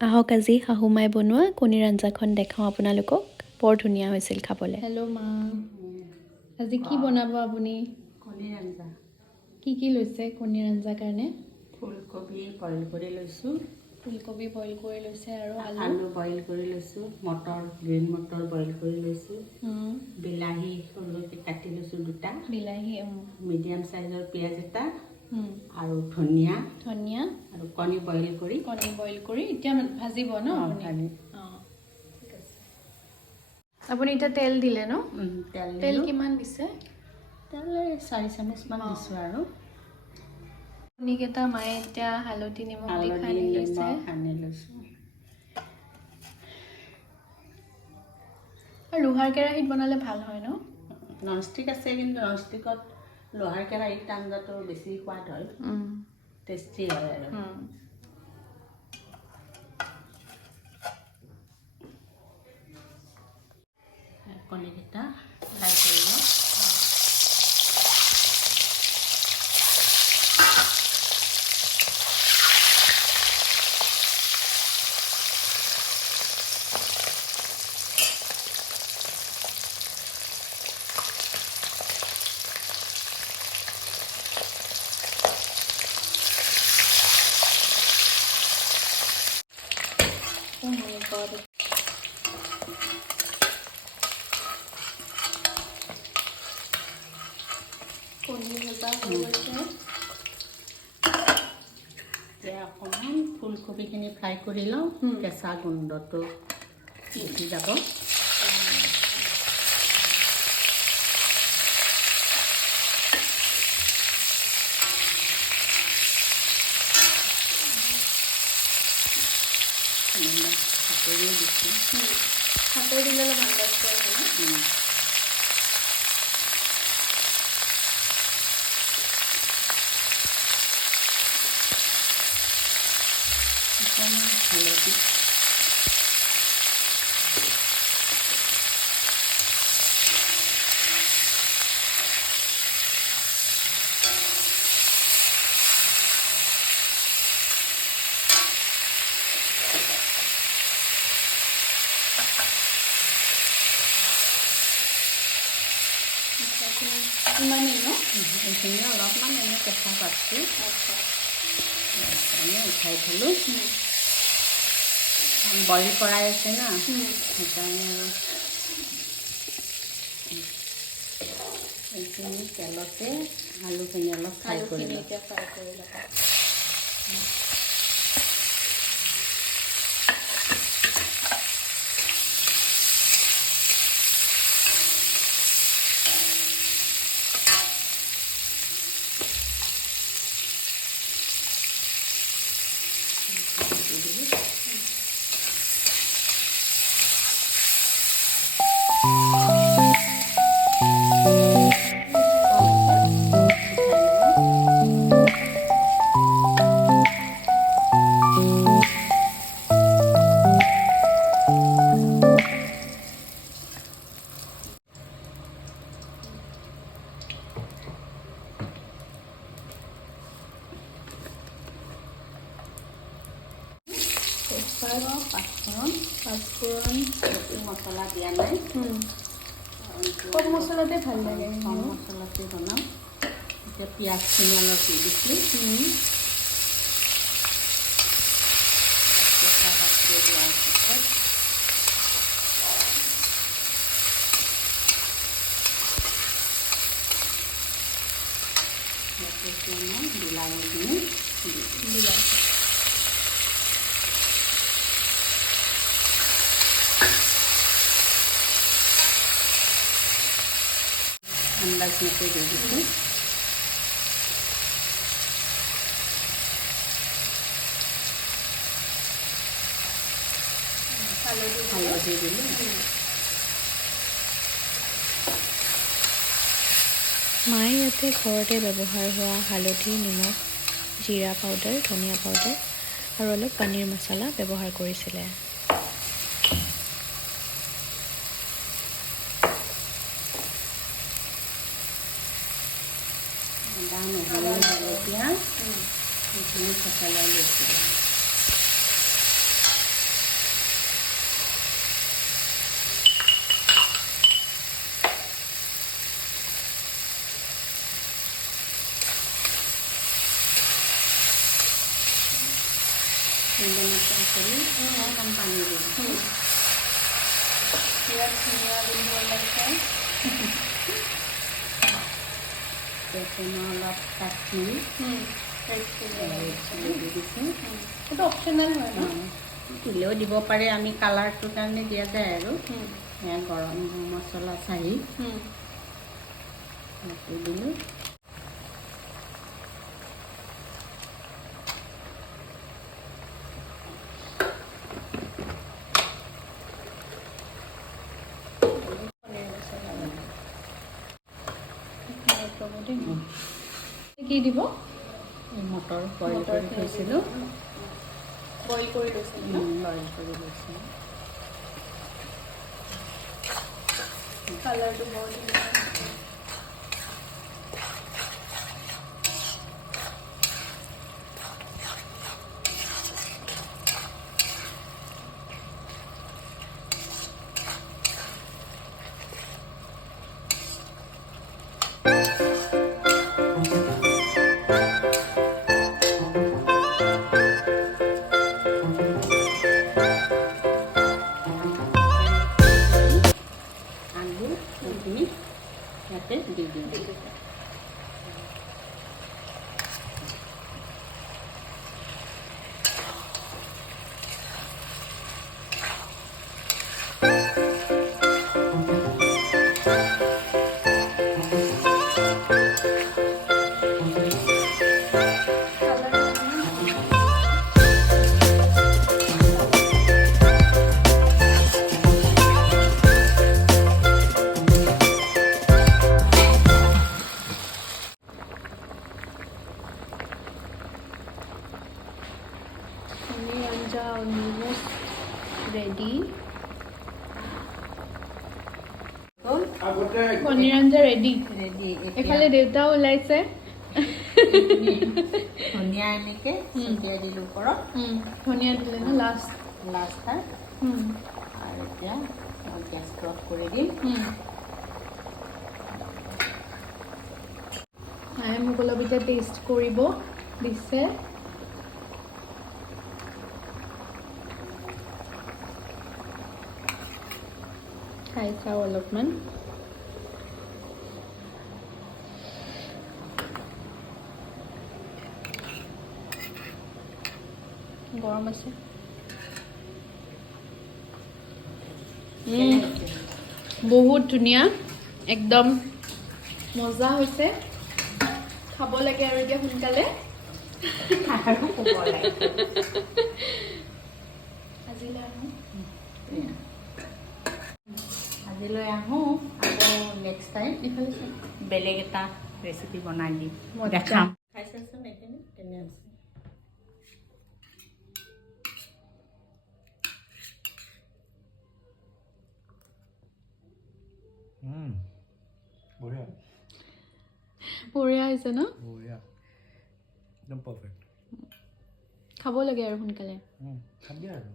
আহক আজি শাহুমাই বনোৱা কণীৰ আঞ্জাখন দেখাওঁ আপোনালোকক। বৰ ধুনীয়া হৈছিল খাবলৈ। হেল্ল' মা, আজি কি বনাব আপুনি? কণীৰ আঞ্জা। কি লৈছে কণীৰ আঞ্জাৰ কাৰণে? ফুলকবি বইল কৰি লৈছোঁ। ফুলকবি বইল কৰি লৈছে আৰু আলু বইল কৰি লৈছোঁ। মটৰ গ্ৰীণ মটৰ বইল কৰি লৈছোঁ। বিলাহী সৰুকৈ কাটি লৈছোঁ দুটা। বিলাহী মিডিয়াম চাইজৰ পিঁয়াজ এটা আৰু ধনিয়া আৰু কণী বইল কৰি এতিয়া ভাজিব ন আপুনি? অঁ, ঠিক আছে। আপুনি এতিয়া তেল দিলে ন? তেল দিলোঁ। কিমান দিছে? তেল 4 চামুচমান দিছোঁ আৰু কণীকেইটা মায়ে এতিয়া হালধি নিমখ দি সানি লৈছে। সানি লৈছোঁ। আৰু লোহাৰ কেৰাহীত বনালে ভাল হয় ন? ননষ্টিক আছে, কিন্তু ননষ্টিকত লোহাৰ কেৰাহীত আঞ্জাটো বেছি সোৱাদ হয়, টেষ্টি হয় আৰু কণীকেইটা ফ্ৰাই কৰি লওঁ। কণী ভজা হৈ গৈছে। এতিয়া অকণমান ফুলকবিখিনি ফ্ৰাই কৰি লওঁ, কেঁচা গোন্ধটো গুচি যাব। হাতেৰে দিছোঁ। হাতেৰে দিলে অলপ আন্দাজ পোৱা হয় ন? অকণমান হালধি, ইমানেই ন? এইখিনি অলপমান এনেই কেঁচা পাতটো উঠাই থলোঁ। বইল কৰাই আছে না, সেইকাৰণে আৰু এইখিনি তেলতে আলুখিনি অলপ ফ্ৰাই কৰি লওঁ। পাঁচফোৰণ বেছি মছলা দিয়া নাই। কম মছলাতে ভাল লাগে। কম মছলাতে বনাম। এতিয়া পিঁয়াজখিনি অলপ দি দিছোঁ। কেঁচা পাতটো দিয়াৰ পিছত মই বিলাহীখিনি দিছোঁ। আন্দাজ মতে দি দিছোঁ। হালধি দিলোঁ। মায়ে ইয়াতে ঘৰতে ব্যৱহাৰ হোৱা হালধি, নিমখ, জিৰা পাউডাৰ, ধনিয়া পাউডাৰ আৰু অলপ পনীৰ মছলা ব্যৱহাৰ কৰিছিলে। আদা, নহৰু, জলকীয়া, সেইখিনি থেতেলাই লৈছিলোঁ। এতিয়া পিঁয়াজখিনি দি দিছোঁ। পিঁয়াজখিনি অলপ ভাজি ল'ম। পিঁয়াজখিনি অলপ ভাজি লৈ পেলাই অলপ পানী দি দিছোঁ। অলপ পানী দি পেলাই অলপ সময় উতলাই ল'ম। অলপ সময় উতলাই লোৱাৰ পিছত ঢাকনিখন দি দিছোঁ। খুন্দনাটো কৰি অকণ পানী দিম বিৰাট ধুনীয়া গোন্ধ ওলাইছে মই অলপ কাশ্মীৰী দি দিছোঁ সেইটো অপশ্যনেল হয় ন দিলেও দিব পাৰে আমি কালাৰটোৰ কাৰণে দিয়া যায় আৰু এয়া গৰম মছলা চাহি দিলোঁ কি দিব মটৰ বইল কৰি থৈছিলোঁ বইল কৰি লৈছিলোঁ বইল কৰি লৈছিলোঁ কালাৰটো বৰ ধুনীয়া আলু এইখিনি ইয়াতে দি দিম পনীৰ আঞ্জা অলমোষ্ট ৰেডি পনীৰ আঞ্জা ৰেডি ৰেডি এফালে দেউতাও ওলাইছে ধনিয়া এনেকৈ ছটিয়াই দিলোঁ ওপৰত ধনিয়া দিলে ন লাষ্ট লাষ্ট আৰু এতিয়া মই গেছটো অফ কৰি দিম মায়ে মোক অলপ এতিয়া টেষ্ট কৰিব দিছে খাই চাওঁ অলপমান গৰম আছে বহুত ধুনীয়া একদম মজা হৈছে খাব লাগে আৰু এতিয়া সোনকালে আৰু ক'ব লাগে আজিলৈ আহোঁ আজিলৈ আহোঁ আকৌ নেক্সট টাইম এইফালে চাই বেলেগ এটা ৰেচিপি বনাই দিম মজা। দেখাম খাই চাইছোন এইখিনি কেনে আছে বঢ়িয়া বঢ়িয়া হৈছে ন বঢ়িয়া একদম পাৰফেক্ট খাব লাগে আৰু সোনকালে খাবি আৰু